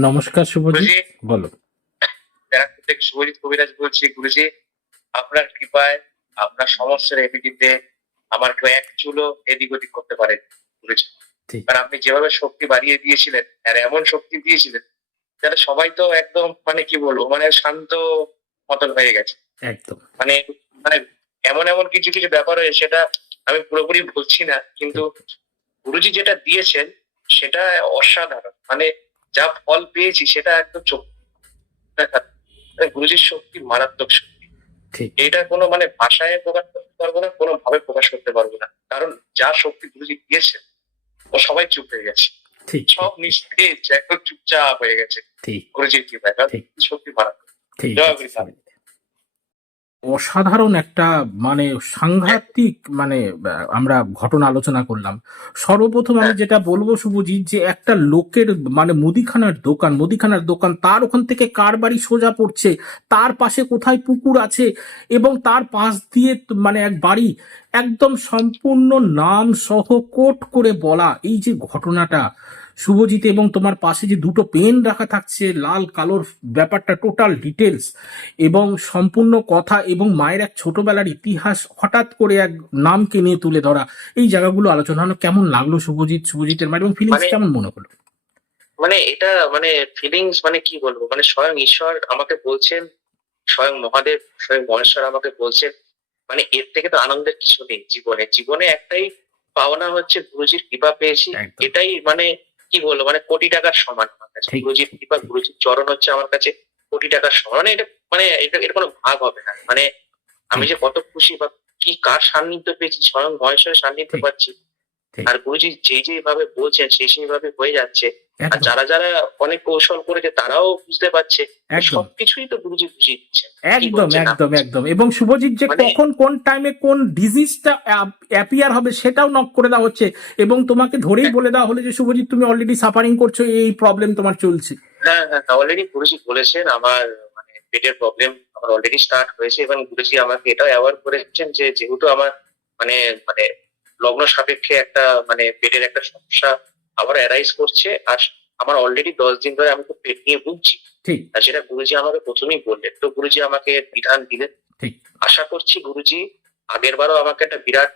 নমস্কার গুরুজি। বলো। ব্যারাকপুর থেকে শুভজিৎ কবিরাজ বলছি গুরুজি আপনার কৃপায় আপনার সমস্যার এদিকে আমার কেউ এক চুলো এদিক ওদিক করতে পারে গুরুজি কারণ আপনি যেভাবে শক্তি বাড়িয়ে দিয়েছিলেন আর এমন শক্তি দিয়েছিলেন যাতে সবাই তো একদম মানে কি বলব মানে শান্ত মতন হয়ে গেছে। একদম। মানে মানে এমন এমন কিছু কিছু ব্যাপার হয়ে সেটা আমি পুরোপুরি বলছি না কিন্তু গুরুজি যেটা দিয়েছেন সেটা অসাধারণ। মানে যা ফল পেয়েছি সেটা একদম চোখ। দেখা গুরুজির শক্তি মারাত্মক শক্তি। এটা কোনো মানে ভাষায় প্রকাশ করতে পারব না কোনো ভাবে প্রকাশ করতে পারব না। কারণ যা শক্তি গুরুজি দিয়েছেন ও সবাই চুপ হয়ে গেছে। ঠিক সব নিষ্পেজ একদম চুপচাপ হয়ে গেছে। গুরুজির কৃপায়। শক্তি মারাত্মক। জয় গুরু। অসাধারণ একটা মানে সাংঘাতিক মানে আমরা ঘটনা আলোচনা করলাম। সর্বপ্রথম আমি যেটা বলব শুভজিৎ, যে একটা লোকের মানে মুদিখানার দোকান মুদিখানার দোকান, তার ওখান থেকে কার বাড়ি সোজা পড়ছে, তার পাশে কোথায় পুকুর আছে, এবং তার পাশ দিয়ে মানে এক বাড়ি, একদম সম্পূর্ণ নাম সহ কোট করে বলা, এই যে ঘটনাটা শুভজিৎ এবং তোমার পাশে যে দুটো পেন রাখা থাকছে লাল কালোর ব্যাপারটা টোটাল ডিটেলস এবং সম্পূর্ণ কথা এবং মায়ের এক ছোটবেলার ইতিহাস হঠাৎ করে এক নামকে নিয়ে তুলে ধরা। এই জায়গাগুলো আলোচনা হলো কেমন লাগল শুভজিৎ শুভজিতের মায়ের এবং ফিলিংস মানে- কেমন মনে হলো? মানে এটা মানে ফিলিংস মানে কি বলব? মানে স্বয়ং ঈশ্বর আমাকে বলছেন স্বয়ং মহাদেব স্বয়ং মহেশ্বর আমাকে বলছেন মানে এর থেকে তো আনন্দের কিছু নেই জীবনে। জীবনে একটাই পাওনা হচ্ছে গুরুজির কৃপা পেয়েছি। এটাই মানে কি বলব? মানে কোটি টাকার সমান আমার কাছে। গুরুজির কৃপা গুরুজির চরণ হচ্ছে আমার কাছে কোটি টাকার সমান। মানে এটা মানে এটা এর কোনো ভাগ হবে না। মানে আমি যে কত খুশি বা কি কার সান্নিধ্য পেয়েছি স্বয়ং মহেশ্বরের সান্নিধ্য পাচ্ছি। আর গুরুজি যে যেভাবে বলছেন সেই সেইভাবে হয়ে যাচ্ছে। আর যারা যারা অনেক কৌশল করেছে তারাও বুঝতে পারছে সবকিছুই তো গুরুজি বুঝিয়ে দিচ্ছেন একদম একদম একদম। এবং শুভজিৎ যে মানে- কখন কোন টাইমে কোন ডিজিজটা অ্যাপিয়ার হবে সেটাও নক করে দেওয়া হচ্ছে। এবং তোমাকে ধরেই হ্যাঁ। বলে দেওয়া হলো যে শুভজিৎ তুমি অলরেডি সাফারিং করছ এই প্রবলেম তোমার চলছে। হ্যাঁ হ্যাঁ অলরেডি গুরুজি বলেছেন আমার মানে পেটের প্রবলেম আমার অলরেডি স্টার্ট হয়েছে। এবং গুরুজি আমাকে এটাও অ্যাওয়ার্ড করেছেন যে যেহেতু আমার মানে মানে লগ্ন সাপেক্ষে একটা মানে পেটের একটা সমস্যা আবার অ্যারাইজ করছে আর আমার অলরেডি দশ দিন ধরে আমি খুব পেট নিয়ে ভুগছি আর সেটা গুরুজি আমাকে প্রথমেই বললেন। তো গুরুজি আমাকে বিধান দিলেন। আশা করছি গুরুজি আগের বারও আমাকে একটা বিরাট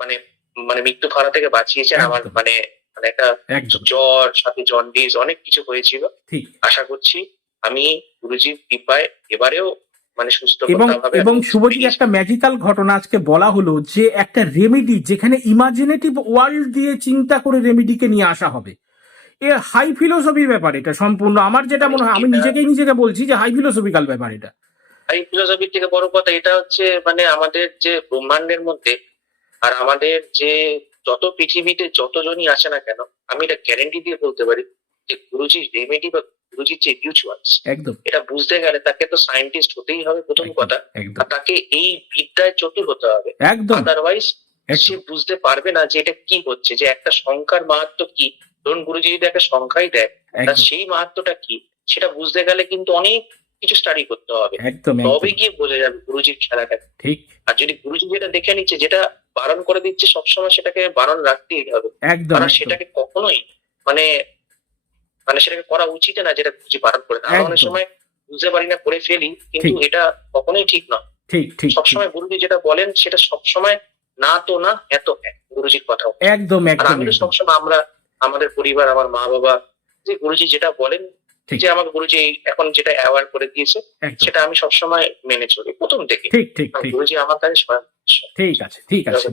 মানে মানে মৃত্যু খানা থেকে বাঁচিয়েছেন। আমার মানে মানে একটা জ্বর সাথে জন্ডিস অনেক কিছু হয়েছিল। আশা করছি আমি গুরুজির কৃপায় এবারেও মানে সুস্থ এবং এবং শুভজিৎ একটা ম্যাজিক্যাল ঘটনা আজকে বলা হলো যে একটা রেমেডি যেখানে ইমাজিনেটিভ ওয়ার্ল্ড দিয়ে চিন্তা করে রেমেডিকে নিয়ে আসা হবে। এ হাই ফিলোসফি ব্যাপার এটা সম্পূর্ণ। আমার যেটা মনে হয় আমি নিজেকেই নিজেকে বলছি যে হাই ফিলোসফিক্যাল ব্যাপার এটা। এই ফিলোসফির থেকে বড় কথা এটা হচ্ছে মানে আমাদের যে ব্রহ্মাণ্ডের মধ্যে আর আমাদের যে যত পৃথিবীতে যতজনই আসে না কেন আমি এটা গ্যারেন্টি দিয়ে বলতে পারি যে গুরুজির রেমেডি বা যে রিচুয়ালস একদম। এটা বুঝতে গেলে তাকে তো সায়েন্টিস্ট হতেই হবে প্রথম কথা। আর তাকে এই বিদ্যায় চতুর হতে হবে। একদম। আদারওয়াইজ সে বুঝতে পারবে না যে এটা কি হচ্ছে যে একটা সংখ্যার মাহাত্ম কি। ধরুন গুরুজি যদি একটা সংখ্যাই দেয় তার সেই মাহাত্মটা কি? সেটা বুঝতে গেলে কিন্তু অনেক কিছু স্টাডি করতে হবে। তবে গিয়ে বোঝা যাবে গুরুজির খেলাটা। ঠিক। আর যদি গুরুজি যেটা দেখে নিচ্ছে যেটা বারণ করে দিচ্ছে সবসময় সেটাকে বারণ রাখতেই হবে। কারণ সেটাকে কখনোই মানে মানে সেটাকে করা উচিত না যেটা গুরুজি বারণ করে। আমরা অনেক সময় বুঝতে পারি না করে ফেলি কিন্তু এটা কখনোই ঠিক নয়। ঠিক ঠিক। সবসময় গুরুজি যেটা বলেন সেটা সবসময় না তো না এত হ্যাঁ গুরুজির কথা একদম একদম আমি সবসময় আমরা আমাদের পরিবার আমার মা বাবা যে গুরুজি যেটা বলেন। যে আমাকে গুরুজি এখন যেটা অ্যাওয়ার্ড করে দিয়েছে সেটা আমি সবসময় মেনে চলি প্রথম থেকে। ঠিক ঠিক গুরুজি আমার কাছে ঠিক আছে ঠিক আছে